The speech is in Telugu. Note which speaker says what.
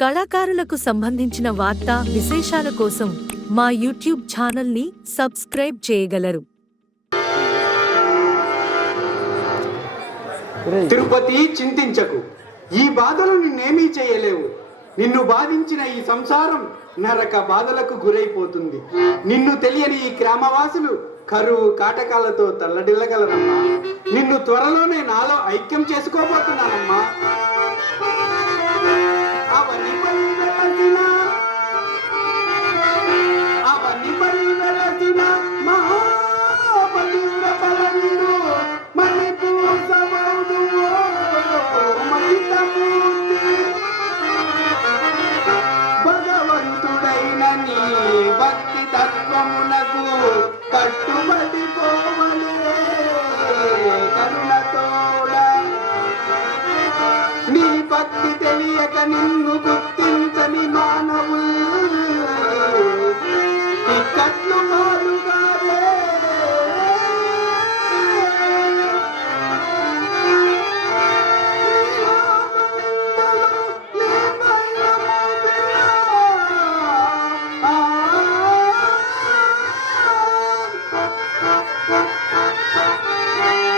Speaker 1: కళాకారులకు సంబంధించిన వార్తా విశేషాల కోసం మా యూట్యూబ్ ఛానల్ని సబ్స్క్రైబ్ చేయగలరు.
Speaker 2: తిరుపతి చింతించకు. ఈ బాధలు నిన్నేమీ చేయలేవు. నిన్ను బాధించిన ఈ సంసారం నరక బాధలకు గురైపోతుంది. నిన్ను తెలియని ఈ గ్రామవాసులు కరువు కాటకాలతో తల్లడిల్లగలరమ్మా. నిన్ను త్వరలోనే నాలో ఐక్యం చేసుకోబోతున్నానమ్మా భగవంతుడైన నీ భక్తి తత్వమునకు భక్తి తెలియక నిన్ను గుర్తించని మానవులు కట్లు మారుగారే you.